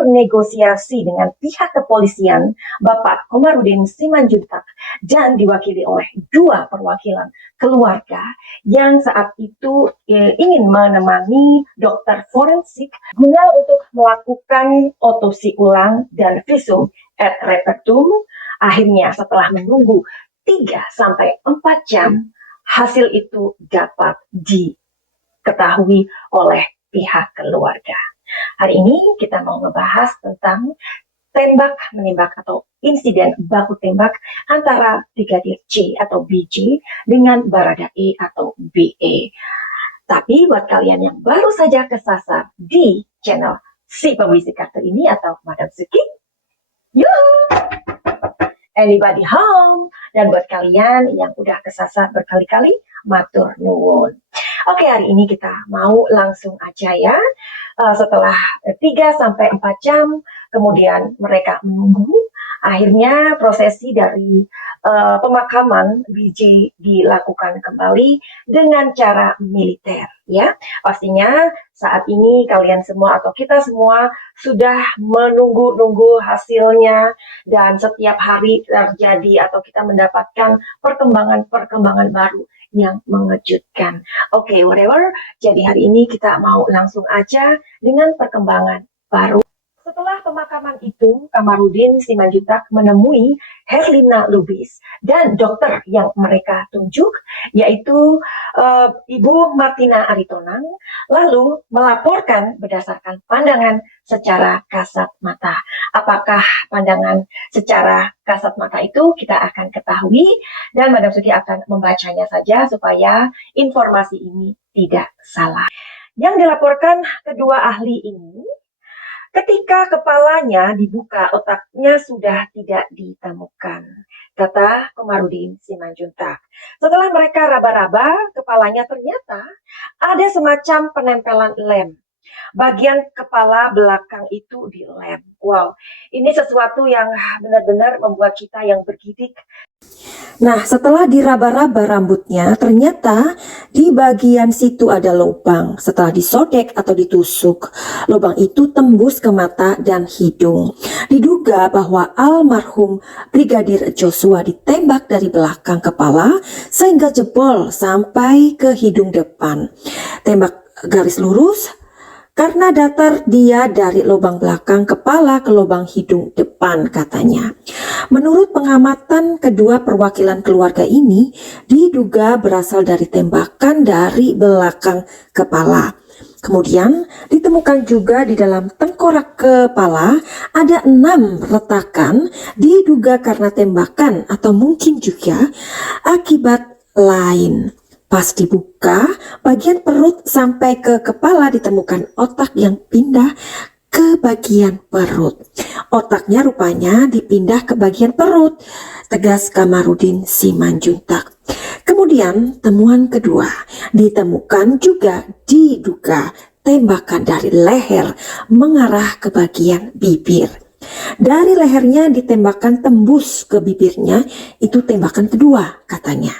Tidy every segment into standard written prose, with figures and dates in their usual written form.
bernegosiasi dengan pihak kepolisian, Bapak Komarudin Simanjuntak, dan diwakili oleh dua perwakilan keluarga yang saat itu ingin menemani dokter forensik guna untuk melakukan otopsi ulang dan visum et repertum. Akhirnya setelah menunggu 3-4 jam, hasil itu dapat diketahui oleh pihak keluarga. Hari ini kita mau ngebahas tentang tembak-menembak atau insiden baku tembak antara Brigadir J atau BJ dengan Baradae atau BE. Tapi buat kalian yang baru saja kesasar di channel si pembisik kartu ini atau Madam Suki, yuhu! Anybody home? Dan buat kalian yang udah kesasar berkali-kali, matur nuwun. Oke, hari ini kita mau langsung aja ya. Setelah 3-4 jam, kemudian mereka menunggu. Akhirnya prosesi dari pemakaman BJ dilakukan kembali dengan cara militer, ya. Pastinya saat ini kalian semua atau kita semua sudah menunggu-nunggu hasilnya, dan setiap hari terjadi atau kita mendapatkan perkembangan-perkembangan baru yang mengejutkan. Oke, whatever. Jadi hari ini kita mau langsung aja dengan perkembangan baru. Setelah pemakaman itu, Kamarudin Simanjuntak menemui Herlina Lubis dan dokter yang mereka tunjuk, yaitu Ibu Martina Aritonang, lalu melaporkan berdasarkan pandangan secara kasat mata. Apakah pandangan secara kasat mata itu kita akan ketahui, dan Madam Suki akan membacanya saja supaya informasi ini tidak salah. Yang dilaporkan kedua ahli ini, ketika kepalanya dibuka, otaknya sudah tidak ditemukan, kata Komarudin Simanjuntak. Setelah mereka raba-raba, kepalanya ternyata ada semacam penempelan lem. Bagian kepala belakang itu dilem. Wow, ini sesuatu yang benar-benar membuat kita yang bergidik. Nah, setelah diraba-raba rambutnya, ternyata di bagian situ ada lubang. Setelah disodek atau ditusuk, lubang itu tembus ke mata dan hidung. Diduga bahwa almarhum Brigadir Joshua ditembak dari belakang kepala sehingga jebol sampai ke hidung depan. Tembak garis lurus karena datar dia dari lubang belakang kepala ke lubang hidung depan, katanya. Menurut pengamatan kedua perwakilan keluarga ini, diduga berasal dari tembakan dari belakang kepala. Kemudian ditemukan juga di dalam tengkorak kepala ada 6 retakan, diduga karena tembakan atau mungkin juga akibat lain. Pas dibuka, bagian perut sampai ke kepala ditemukan otak yang pindah ke bagian perut. Otaknya rupanya dipindah ke bagian perut, tegas Kamarudin Simanjuntak. Kemudian temuan kedua, ditemukan juga diduga tembakan dari leher mengarah ke bagian bibir. Dari lehernya ditembakkan tembus ke bibirnya, itu tembakan kedua, katanya.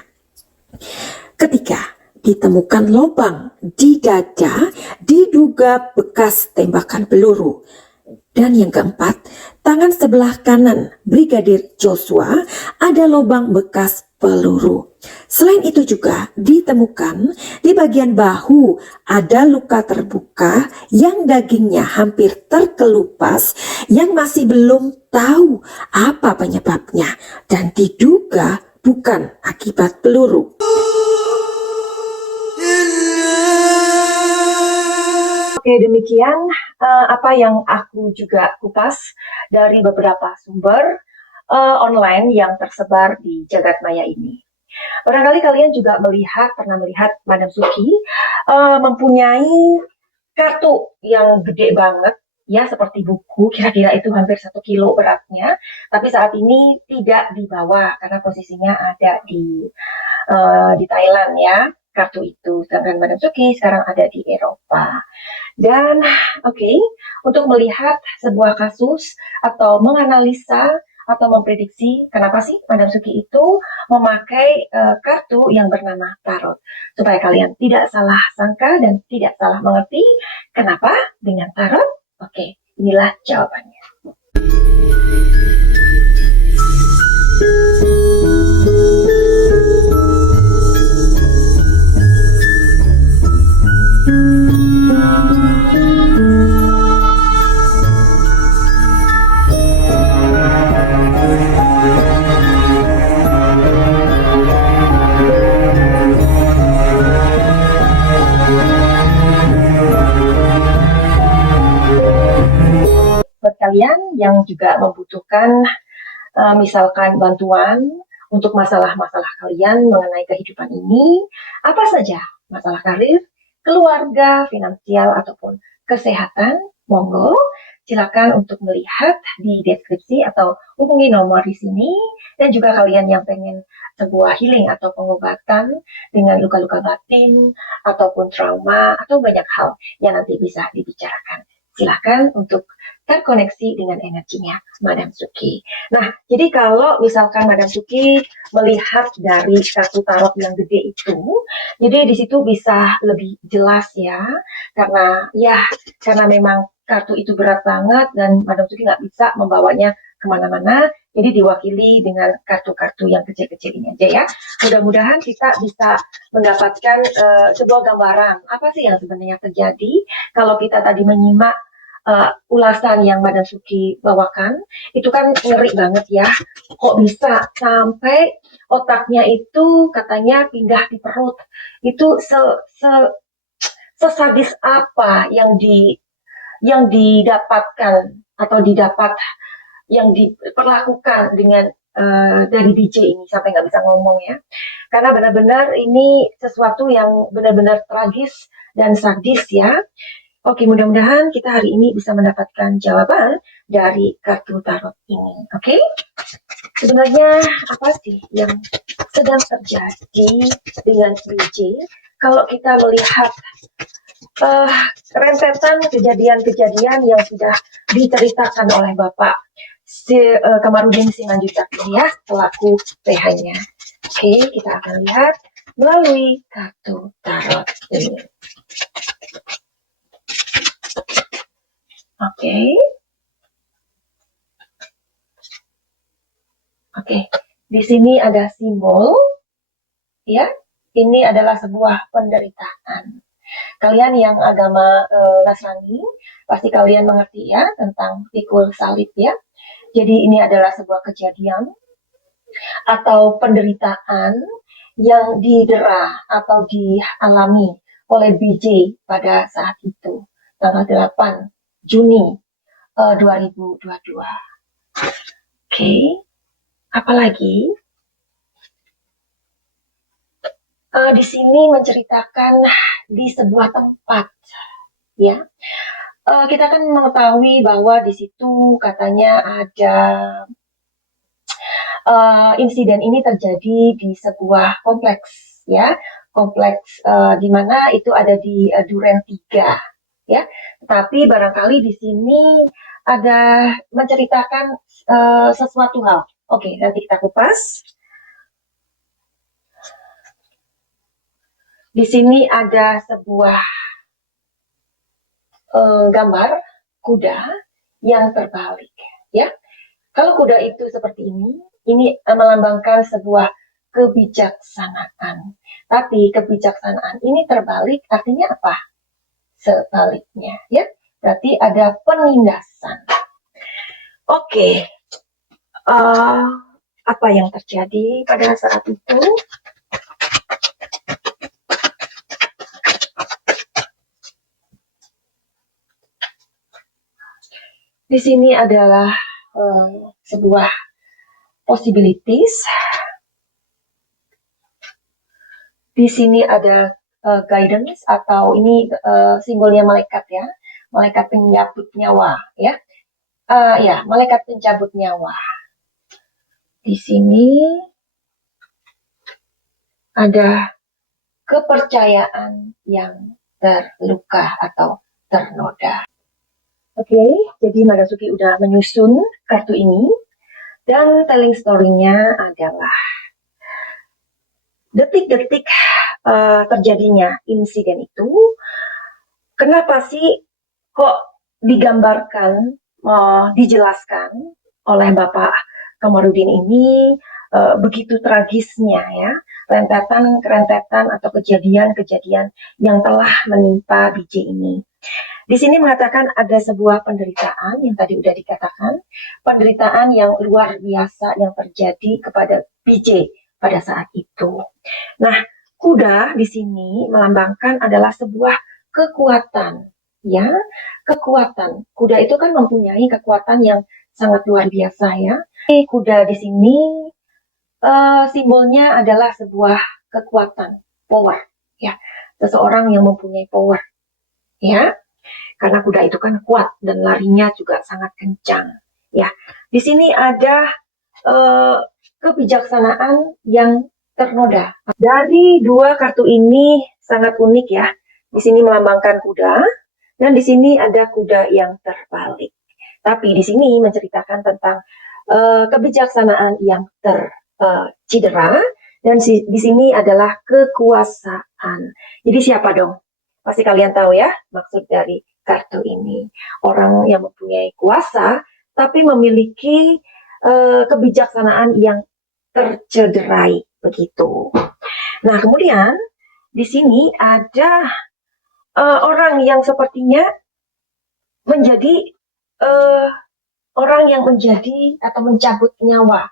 Ketika ditemukan lubang di dada, diduga bekas tembakan peluru. Dan yang keempat, tangan sebelah kanan Brigadir Joshua ada lubang bekas peluru. Selain itu juga ditemukan di bagian bahu ada luka terbuka yang dagingnya hampir terkelupas, yang masih belum tahu apa penyebabnya dan diduga bukan akibat peluru. Oke, demikian apa yang aku juga kupas dari beberapa sumber online yang tersebar di jagat maya ini. Barangkali kalian juga pernah melihat Madam Suki mempunyai kartu yang gede banget, ya, seperti buku, kira-kira itu hampir 1 kilo beratnya, tapi saat ini tidak dibawa karena posisinya ada di Thailand, ya, kartu itu. Sedangkan Madam Suki sekarang ada di Eropa. Dan oke, untuk melihat sebuah kasus atau menganalisa atau memprediksi kenapa sih Madam Suki itu memakai kartu yang bernama tarot, supaya kalian tidak salah sangka dan tidak salah mengerti kenapa dengan tarot. Oke, Inilah jawabannya. Buat kalian yang juga membutuhkan misalkan bantuan untuk masalah-masalah kalian mengenai kehidupan ini, apa saja, masalah karir, keluarga, finansial, ataupun kesehatan, monggo silakan untuk melihat di deskripsi atau hubungi nomor di sini. Dan juga kalian yang pengen sebuah healing atau pengobatan dengan luka-luka batin ataupun trauma atau banyak hal yang nanti bisa dibicarakan, silakan untuk terkoneksi dengan energinya Madam Suki. Nah, jadi kalau misalkan Madam Suki melihat dari kartu tarot yang gede itu, jadi di situ bisa lebih jelas ya, karena memang kartu itu berat banget dan Madam Suki nggak bisa membawanya kemana-mana, jadi diwakili dengan kartu-kartu yang kecil-kecil ini aja ya. Mudah-mudahan kita bisa mendapatkan sebuah gambaran apa sih yang sebenarnya terjadi kalau kita tadi menyimak ulasan yang Madam Suki bawakan. Itu kan ngeri banget ya, kok bisa sampai otaknya itu katanya pindah di perut. Itu sesadis apa yang didapatkan atau yang diperlakukan dengan dari DJ ini sampai nggak bisa ngomong ya, karena benar-benar ini sesuatu yang benar-benar tragis dan sadis ya. Oke, mudah-mudahan kita hari ini bisa mendapatkan jawaban dari kartu tarot ini. Oke, sebenarnya apa sih yang sedang terjadi dengan DJ kalau kita melihat rentetan kejadian-kejadian yang sudah diceritakan oleh Bapak Kamarudin Simanjuntak ini ya, selaku PH-nya. Oke, kita akan lihat melalui kartu tarot ini. Oke, di sini ada simbol, ya. Ini adalah sebuah penderitaan. Kalian yang agama Nasrani, pasti kalian mengerti ya tentang pikul salib ya. Jadi ini adalah sebuah kejadian atau penderitaan yang didera atau dialami oleh BJ pada saat itu, tanggal 8 Juni 2022. Oke, apalagi di sini menceritakan di sebuah tempat, ya. Kita kan mengetahui bahwa di situ katanya ada insiden ini terjadi di sebuah kompleks, ya, kompleks di mana itu ada di Duren 3, ya. Tapi barangkali di sini ada menceritakan sesuatu hal. Oke, nanti kita kupas. Di sini ada sebuah gambar kuda yang terbalik, ya. Kalau kuda itu seperti ini melambangkan sebuah kebijaksanaan. Tapi kebijaksanaan ini terbalik artinya apa? Sebaliknya, ya. Berarti ada penindasan. Oke, apa yang terjadi pada saat itu? Di sini adalah sebuah possibilities. Di sini ada guidance atau ini simbolnya malaikat ya, malaikat pencabut nyawa ya. Ya, malaikat pencabut nyawa. Di sini ada kepercayaan yang terluka atau ternoda. Oke, jadi Madam Suki udah menyusun kartu ini dan telling story-nya adalah detik-detik terjadinya insiden itu. Kenapa sih kok digambarkan, dijelaskan oleh Bapak Komarudin ini begitu tragisnya ya, rentetan atau kejadian-kejadian yang telah menimpa BJ ini. Di sini mengatakan ada sebuah penderitaan yang tadi udah dikatakan, penderitaan yang luar biasa yang terjadi kepada BJ pada saat itu. Nah, kuda di sini melambangkan adalah sebuah kekuatan, ya, kekuatan. Kuda itu kan mempunyai kekuatan yang sangat luar biasa ya. Kuda di sini simbolnya adalah sebuah kekuatan, power, ya, seseorang yang mempunyai power, ya. Karena kuda itu kan kuat dan larinya juga sangat kencang. Ya, di sini ada kebijaksanaan yang ternoda. Dari dua kartu ini sangat unik ya. Di sini melambangkan kuda dan di sini ada kuda yang terbalik. Tapi di sini menceritakan tentang kebijaksanaan yang tercedera dan di sini adalah kekuasaan. Jadi siapa dong? Pasti kalian tahu ya maksud dari kartu ini. Orang yang mempunyai kuasa tapi memiliki kebijaksanaan yang tercederai begitu. Nah, kemudian di sini ada orang yang sepertinya menjadi orang yang menjadi atau mencabut nyawa,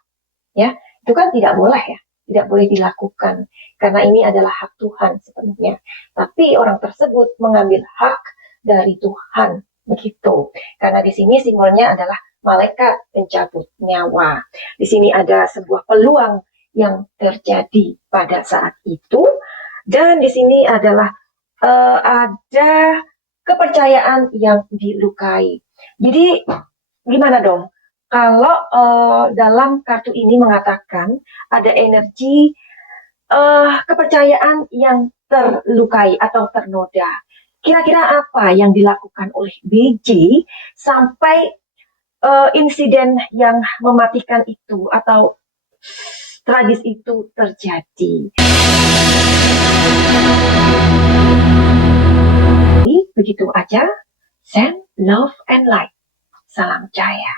ya. Itu kan tidak boleh ya, tidak boleh dilakukan karena ini adalah hak Tuhan sepenuhnya. Tapi orang tersebut mengambil hak dari Tuhan begitu. Karena di sini simbolnya adalah malaikat pencabut nyawa. Di sini ada sebuah peluang yang terjadi pada saat itu dan di sini adalah ada kepercayaan yang dilukai. Jadi gimana dong? Kalau dalam kartu ini mengatakan ada energi kepercayaan yang terlukai atau ternoda. Kira-kira apa yang dilakukan oleh BJ sampai insiden yang mematikan itu atau tragis itu terjadi? Begitu aja. Send love and light. Salam Jaya.